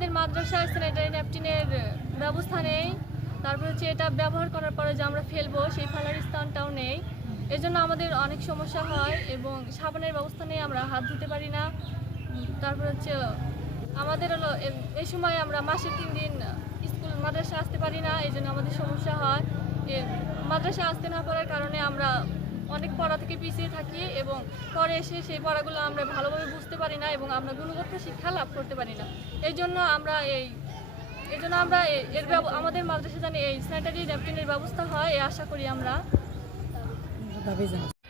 আমাদের মাদ্রাসায় স্যানিটারি ন্যাপকিনের ব্যবস্থা নেই। তারপর হচ্ছে এটা ব্যবহার করার পরে যে আমরা ফেলবো সেই ফেলার স্থানটাও নেই। এর জন্য আমাদের অনেক সমস্যা হয় এবং সাবানের ব্যবস্থা নেই, আমরা হাত ধুতে পারি না। তারপর হচ্ছে আমাদের হলো এই সময় আমরা মাসে 3 দিন স্কুল মাদ্রাসা আসতে পারি না, এই জন্য আমাদের সমস্যা হয়। মাদ্রাসা আসতে না পারার কারণে আমরা অনেক পড়া থেকে পিছিয়ে থাকি এবং পরে এসে সেই পড়াগুলো আমরা ভালোভাবে বুঝতে পারি না এবং আমরা গুণগত শিক্ষা লাভ করতে পারি না। এই জন্য আমরা আমাদের মাদ্রাসা জানি এই স্যানিটারি ন্যাপকিনের ব্যবস্থা হয়, এই আশা করি আমরা।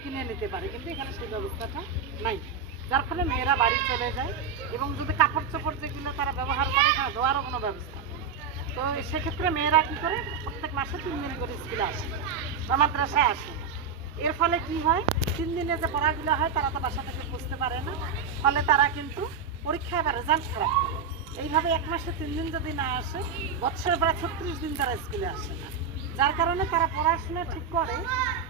কিনে নিতে পারে, কিন্তু এখানে সেই ব্যবস্থাটা নাই, যার ফলে মেয়েরা বাড়ি চলে যায় এবং যদি কাপড় চোপড় যেগুলো তারা ব্যবহার করে এখানে ধোয়ারও কোনো ব্যবস্থা নেই। তো সেক্ষেত্রে মেয়েরা কী করে প্রত্যেক মাসে 3 দিন করে স্কুলে আসে বা মাদ্রাসায় আসে। এর ফলে কি হয়, 3 দিনে যে পড়াগুলো হয় তারা তো বাসা থেকে বুঝতে পারে না, ফলে তারা কিন্তু পরীক্ষায় বা রেজাল্ট খারাপ করে। এইভাবে 1 মাসে 3 দিন যদি না আসে, বছরে প্রায় 36 দিন তারা স্কুলে আসে না, যার কারণে তারা পড়াশোনা ঠিক করে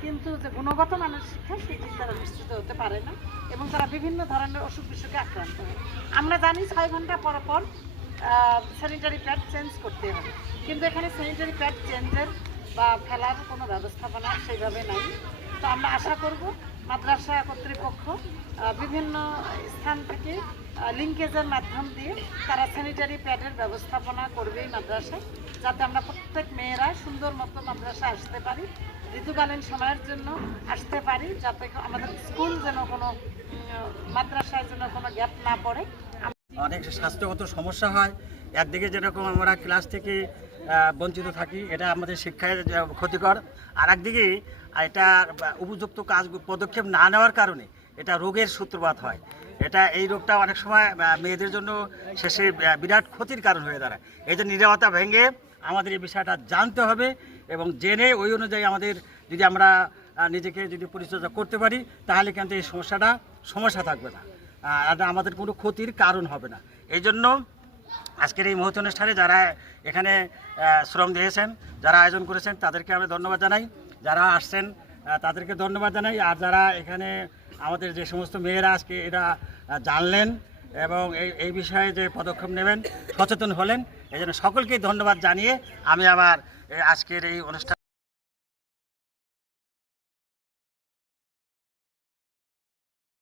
কিন্তু যে গুণগত মানের শিক্ষা সেটি তারা নিশ্চিত হতে পারে না এবং তারা বিভিন্ন ধরনের অসুখ বিসুখে আক্রান্ত হয়। আমরা জানি 6 ঘন্টা পর পর স্যানিটারি প্যাড চেঞ্জ করতে হবে, কিন্তু এখানে স্যানিটারি প্যাড চেঞ্জের বা ফেলার কোনো ব্যবস্থাপনা সেইভাবে নাই। তো আমরা আশা করব মাদ্রাসা কর্তৃপক্ষ বিভিন্ন স্থান থেকে লিঙ্কেজের মাধ্যম দিয়ে তারা স্যানিটারি প্যাডের ব্যবস্থাপনা করবেই মাদ্রাসায়, যাতে আমরা প্রত্যেক মেয়েরা সুন্দর মতো মাদ্রাসায় আসতে পারি, ঋতুকালীন সময়ের জন্য আসতে পারি, যাতে আমাদের স্কুল যেন কোনো মাদ্রাসায় যেন কোনো গ্যাপ না পড়ে। অনেক স্বাস্থ্যগত সমস্যা হয়। একদিকে যেরকম আমরা ক্লাস থেকে বঞ্চিত থাকি, এটা আমাদের শিক্ষায় ক্ষতিকর। আর একদিকে এটা উপযুক্ত পদক্ষেপ না নেওয়ার কারণে এটা রোগের সূত্রপাত হয়। এই রোগটা অনেক সময় মেয়েদের জন্য শেষে বিরাট ক্ষতির কারণ হয়ে দাঁড়ায়। এই যে নিরাপত্তা ভেঙে আমাদের এই বিষয়টা জানতে হবে এবং জেনে ওই অনুযায়ী যদি আমরা নিজেকে পরিচর্যা করতে পারি, তাহলে কিন্তু এই সমস্যা থাকবে না, আর আমাদের কোনো ক্ষতির কারণ হবে না। এই জন্য আজকের এই মহৎ অনুষ্ঠানে যারা এখানে শ্রম দিয়েছেন, যারা আয়োজন করেছেন, তাদেরকে আমি ধন্যবাদ জানাই। যারা আসছেন তাদেরকে ধন্যবাদ জানাই। আর যারা এখানে আমাদের যে সমস্ত মেয়েরা আজকে এটা জানলেন এবং এই বিষয়ে যে পদক্ষেপ নেবেন, সচেতন হলেন, এই জন্য সকলকেই ধন্যবাদ জানিয়ে আমি আবার আজকের এই অনুষ্ঠান